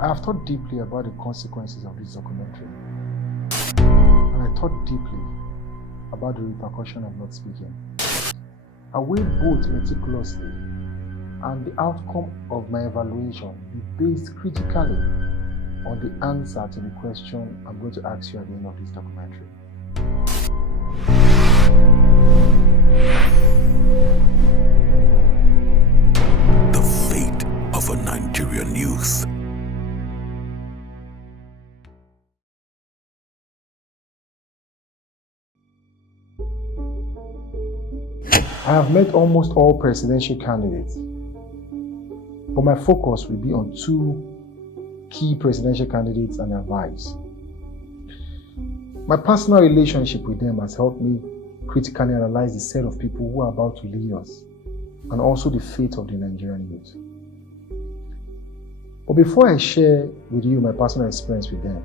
I have thought deeply about the consequences of this documentary, and I thought deeply about the repercussion of not speaking. I weighed both meticulously, and the outcome of my evaluation will be based critically on the answer to the question I'm going to ask you at the end of this documentary. The fate of a Nigerian youth. I have met almost all presidential candidates, but my focus will be on two key presidential candidates and their wives. My personal relationship with them has helped me critically analyze the set of people who are about to lead us, and also the fate of the Nigerian youth. But before I share with you my personal experience with them,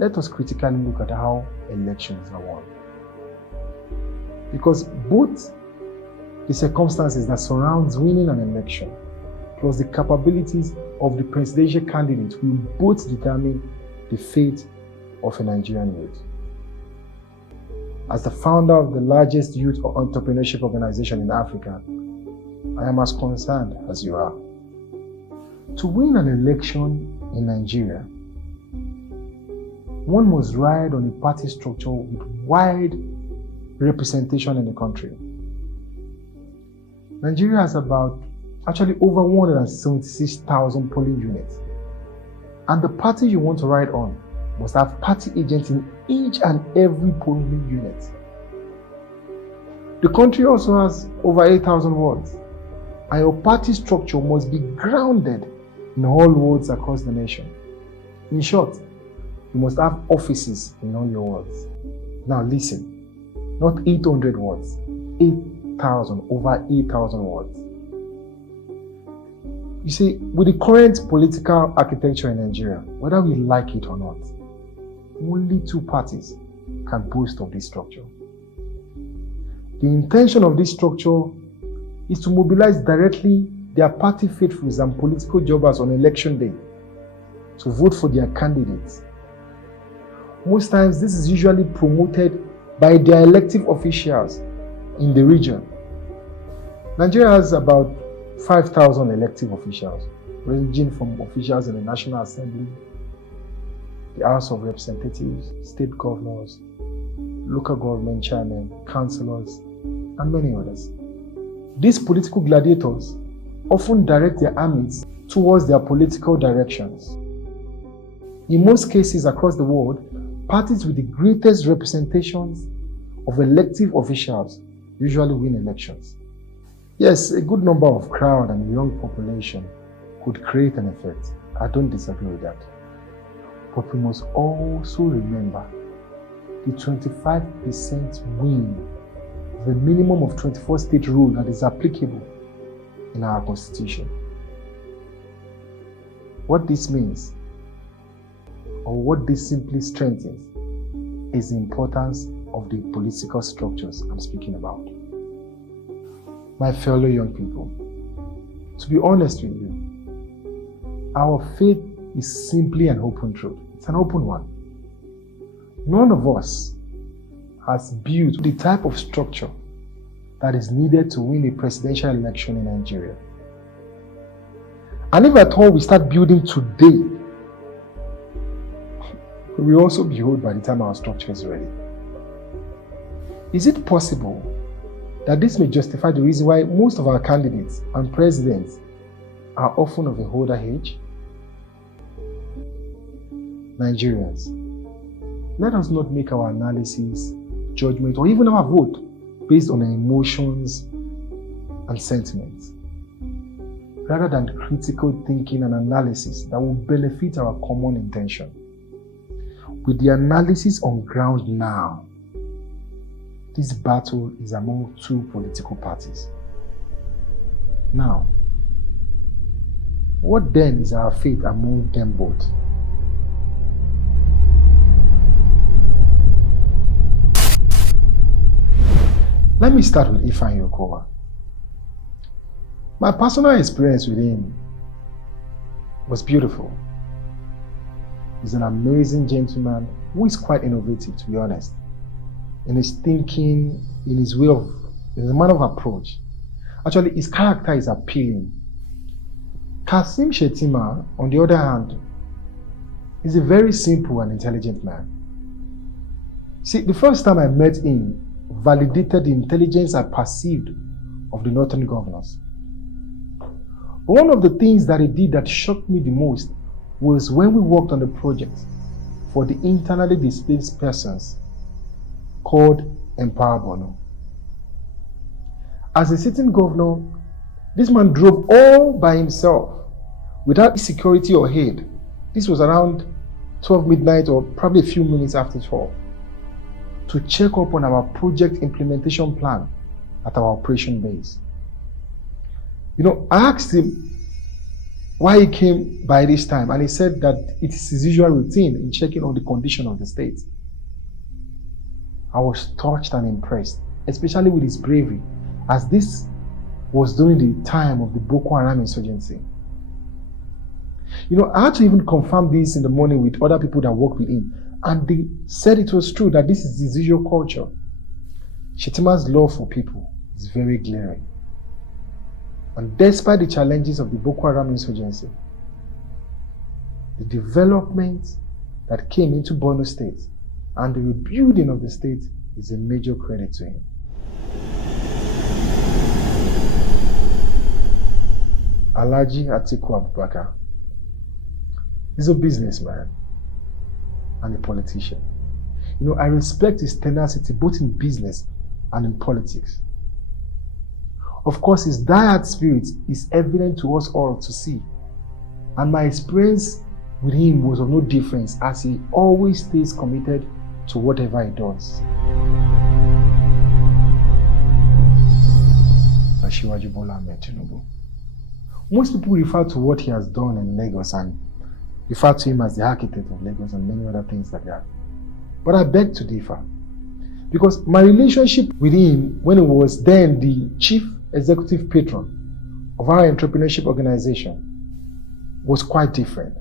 let us critically look at how elections are won. Because both the circumstances that surrounds winning an election plus the capabilities of the presidential candidate will both determine the fate of a Nigerian youth. As the founder of the largest youth entrepreneurship organization in Africa, I am as concerned as you are. To win an election in Nigeria, one must ride on a party structure with wide representation in the country. Nigeria has actually over 176,000 polling units, and the party you want to ride on must have party agents in each and every polling unit. The country also has over 8,000 wards, and your party structure must be grounded in all wards across the nation. In short, you must have offices in all your wards. Now listen, not 800 wards, 8,000, over 8,000 wards. You see, with the current political architecture in Nigeria, whether we like it or not, only two parties can boast of this structure. The intention of this structure is to mobilize directly their party faithfuls and political jobbers on election day to vote for their candidates. Most times, this is usually promoted by their elective officials in the region. Nigeria has about 5,000 elective officials, ranging from officials in the National Assembly, the House of Representatives, state governors, local government chairmen, councillors, and many others. These political gladiators often direct their armies towards their political directions. In most cases across the world, parties with the greatest representations of elective officials usually win elections. Yes, a good number of crowd and young population could create an effect. I don't disagree with that. But we must also remember the 25% win, the minimum of 24 state rule that is applicable in our constitution. What this means, or what this simply strengthens, is the importance of the political structures I'm speaking about. My fellow young people, to be honest with you, our faith is simply an open truth. It's an open one. None of us has built the type of structure that is needed to win a presidential election in Nigeria. And if at all we start building today, we will also be old by the time our structure is ready. Is it possible that this may justify the reason why most of our candidates and presidents are often of a older age? Nigerians, let us not make our analysis, judgment, or even our vote based on our emotions and sentiments, rather than critical thinking and analysis that will benefit our common intention. With the analysis on ground now, this battle is among two political parties. Now, what then is our fate among them both? Let me start with Ifeanyi Okowa. My personal experience with him was beautiful. He's an amazing gentleman who is quite innovative, to be honest, in his thinking, in his manner of approach. Actually, his character is appealing. Kasim Shettima, on the other hand, is a very simple and intelligent man. See, the first time I met him validated the intelligence I perceived of the northern governors. But one of the things that he did that shocked me the most was when we worked on the project for the internally displaced persons called Empower Bono. As a sitting governor, this man drove all by himself without security or aid. This was around 12 midnight or probably a few minutes after 12 to check up on our project implementation plan at our operation base. I asked him why he came by this time, and he said that it is his usual routine in checking on the condition of the state. I was touched and impressed, especially with his bravery, as this was during the time of the Boko Haram insurgency. I had to even confirm this in the morning with other people that worked with him, and they said it was true that this is his usual culture. Shettima's love for people is very glaring. And despite the challenges of the Boko Haram insurgency, the development that came into Borno State and the rebuilding of the state is a major credit to him. Alhaji Atiku Abubakar is a businessman and a politician. I respect his tenacity both in business and in politics. Of course, his diehard spirit is evident to us all to see. And my experience with him was of no difference, as he always stays committed to whatever he does. Asiwaju Bola Ahmed Tinubu. Most people refer to what he has done in Lagos and refer to him as the architect of Lagos and many other things like that. But I beg to differ, because my relationship with him when he was then the chief executive patron of our entrepreneurship organization was quite different.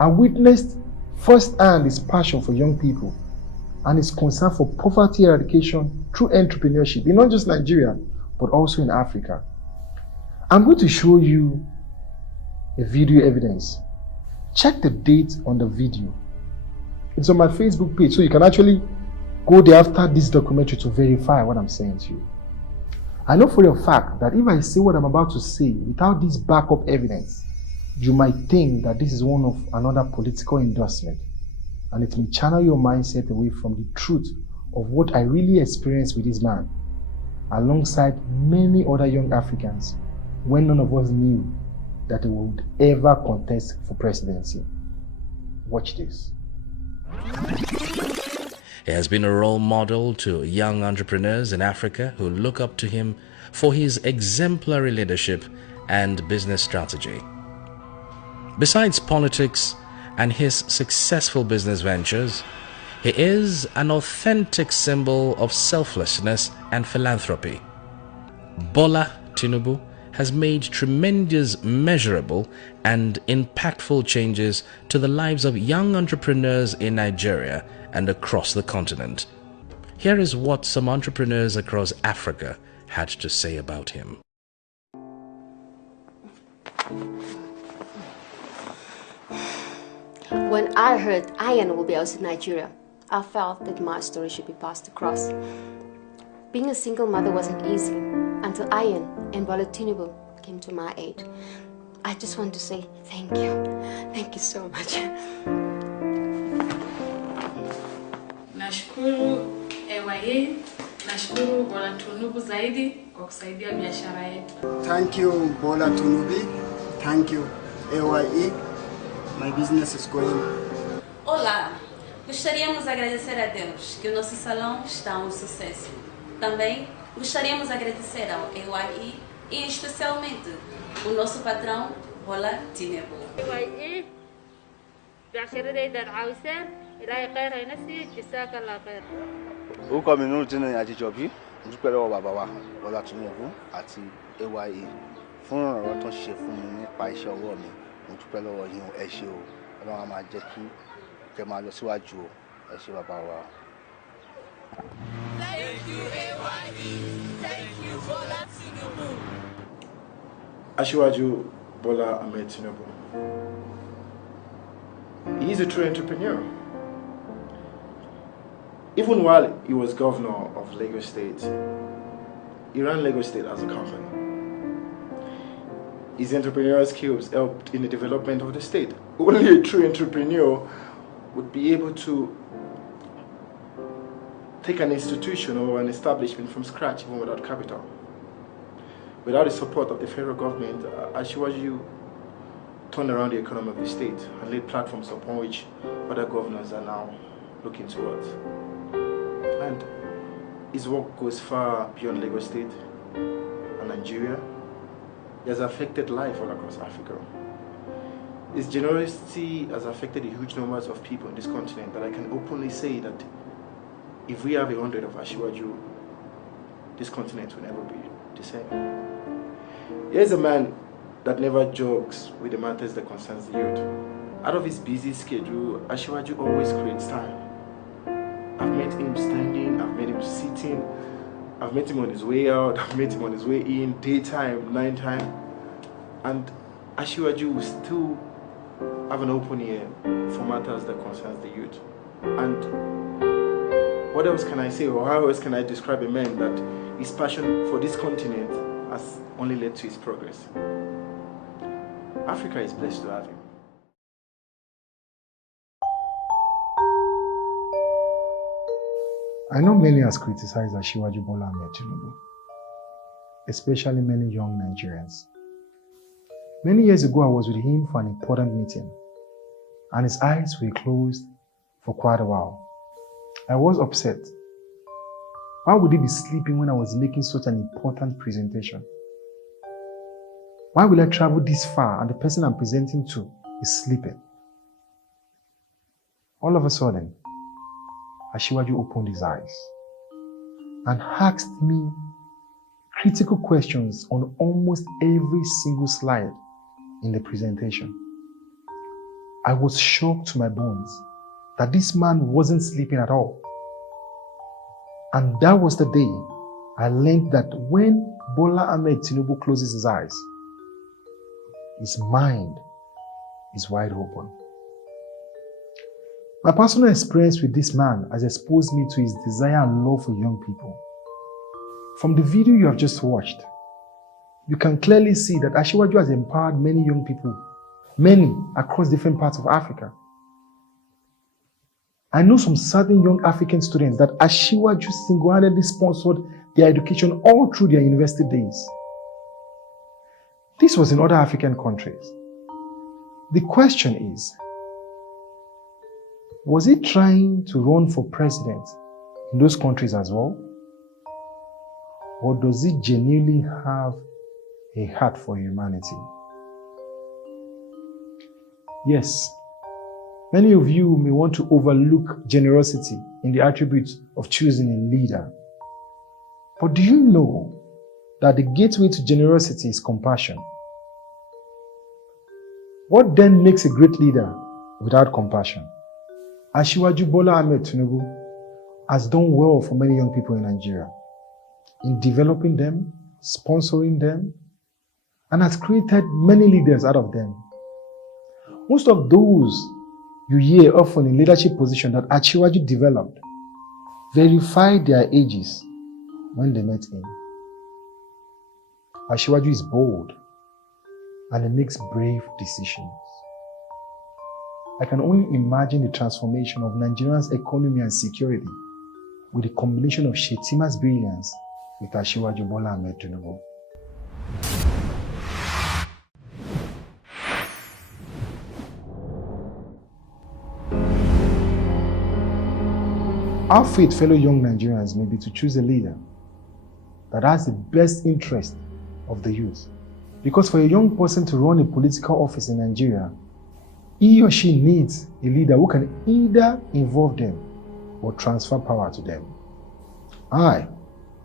I witnessed firsthand his passion for young people and his concern for poverty eradication through entrepreneurship in not just Nigeria, but also in Africa. I'm going to show you a video evidence. Check the date on the video. It's on my Facebook page, so you can actually go there after this documentary to verify what I'm saying to you. I know for a fact that if I say what I'm about to say without this backup evidence, you might think that this is one of another political endorsement, and it may channel your mindset away from the truth of what I really experienced with this man, alongside many other young Africans, when none of us knew that they would ever contest for presidency. Watch this. He has been a role model to young entrepreneurs in Africa who look up to him for his exemplary leadership and business strategy. Besides politics and his successful business ventures, he is an authentic symbol of selflessness and philanthropy. Bola Tinubu has made tremendous, measurable, and impactful changes to the lives of young entrepreneurs in Nigeria and across the continent. Here is what some entrepreneurs across Africa had to say about him. When I heard Ian will be outside Nigeria, I felt that my story should be passed across. Being a single mother wasn't easy until Ian and Bola Tinubu came to my aid. I just want to say thank you. Thank you so much. Nashukuru EYA, nashukuru Bola Tinubu zaidi kwa kusaidia biashara yetu. Thank you Bola Tinubu. Thank you EYA. My business is going. Olá, gostaríamos de agradecer a Deus que o nosso salão está um sucesso. Também gostaríamos de agradecer ao EYA e especialmente o nosso patrão Bola Tinubu. EYA بعشرة دار عاوسان إلى خير نسي جزاك الله خير. O community tí ní àjíjọbí dúpẹ́ lọ́wọ́ bàbá wa Bola Tinubu àti EYA fún ìrànlọ́wọ́ tó ń ṣe fún mi nípa iṣẹ́ ọwọ́ mi. mo dúpẹ́ lọ́wọ́ yín ẹ ṣé o ọlọ́run á máa jẹ́ kí kẹ́ máa lọ síwájú o ẹ ṣé bàbá wa. Thank you, AYE. Thank you, Bola Tinubu. Asiwaju Bola Ahmed Tinubu. He is a true entrepreneur. Even while he was governor of Lagos State, he ran Lagos State as a company. His entrepreneurial skills helped in the development of the state. Only a true entrepreneur would be able to take an institution or an establishment from scratch even without capital. Without the support of the federal government, Asiwaju turned around the economy of the state and laid platforms upon which other governors are now looking towards. And his work goes far beyond Lagos State and Nigeria. He has affected life all across Africa. His generosity has affected the huge numbers of people in this continent that I can openly say that if we have 100 of Asiwaju, this continent will never be the same. Here's a man that never jokes with the matters that concerns the youth. Out of his busy schedule, Asiwaju always creates time. I've met him standing, I've met him sitting, I've met him on his way out, I've met him on his way in, daytime, nighttime, and Asiwaju will still have an open ear for matters that concerns the youth. And what else can I say, or how else can I describe a man that his passion for this continent has only led to his progress? Africa is blessed to have him. I know many has criticized Asiwaju Bola Ahmed Tinubu, especially many young Nigerians. Many years ago, I was with him for an important meeting, and his eyes were closed for quite a while. I was upset. Why would he be sleeping when I was making such an important presentation? Why will I travel this far and the person I'm presenting to is sleeping? All of a sudden, Asiwaju opened his eyes and asked me critical questions on almost every single slide in the presentation. I was shocked to my bones that this man wasn't sleeping at all. And that was the day I learned that when Bola Ahmed Tinubu closes his eyes, his mind is wide open. My personal experience with this man has exposed me to his desire and love for young people. From the video you have just watched, you can clearly see that Asiwaju has empowered many young people, many across different parts of Africa. I know some certain young African students that Asiwaju single-handedly sponsored their education all through their university days. This was in other African countries. The question is, was he trying to run for president in those countries as well? Or does he genuinely have a heart for humanity? Yes, many of you may want to overlook generosity in the attributes of choosing a leader. But do you know that the gateway to generosity is compassion? What then makes a great leader without compassion? Asiwaju Bola Ahmed Tinubu has done well for many young people in Nigeria in developing them, sponsoring them, and has created many leaders out of them. Most of those you hear often in leadership positions that Asiwaju developed verified their ages when they met him. Asiwaju is bold and he makes brave decisions. I can only imagine the transformation of Nigeria's economy and security with the combination of Shetima's brilliance with Asiwaju Bola Ahmed Tinubu. Our fate, fellow young Nigerians, may be to choose a leader that has the best interest of the youth. Because for a young person to run a political office in Nigeria, he or she needs a leader who can either involve them or transfer power to them. I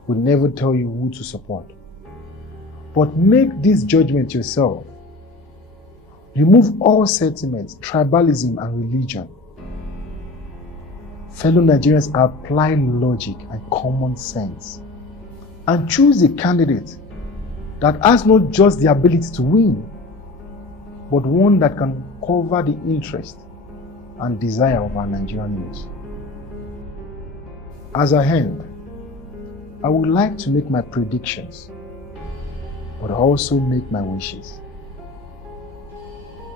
would never tell you who to support, but make this judgment yourself. Remove all sentiments, tribalism, and religion. Fellow Nigerians, apply logic and common sense and choose a candidate that has not just the ability to win, but one that can cover the interest and desire of our Nigerian youth. As I end, I would like to make my predictions, but also make my wishes.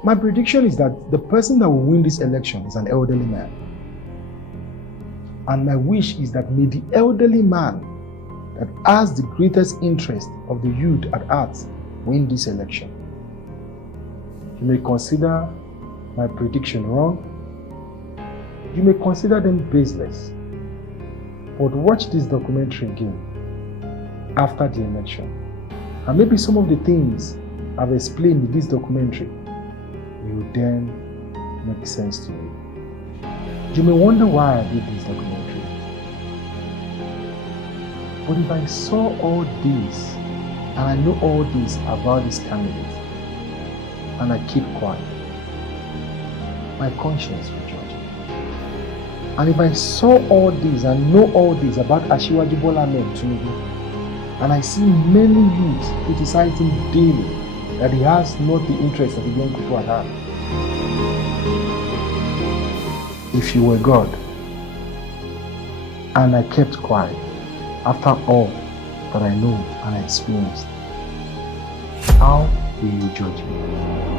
My prediction is that the person that will win this election is an elderly man. And my wish is that may the elderly man that has the greatest interest of the youth at heart win this election. You may consider my prediction wrong. You may consider them baseless. But watch this documentary again after the election. And maybe some of the things I've explained in this documentary will then make sense to you. You may wonder why I did this documentary. But if I saw all this, and I know all this about this candidate, and I keep quiet, my conscience will judge me. And if I saw all this and know all this about Asiwaju Bola Ahmed Tinubu, and I see many youths criticizing daily that he has not the interest of the young people at heart. If you were God, and I kept quiet after all that I know and I experienced, how will you judge me?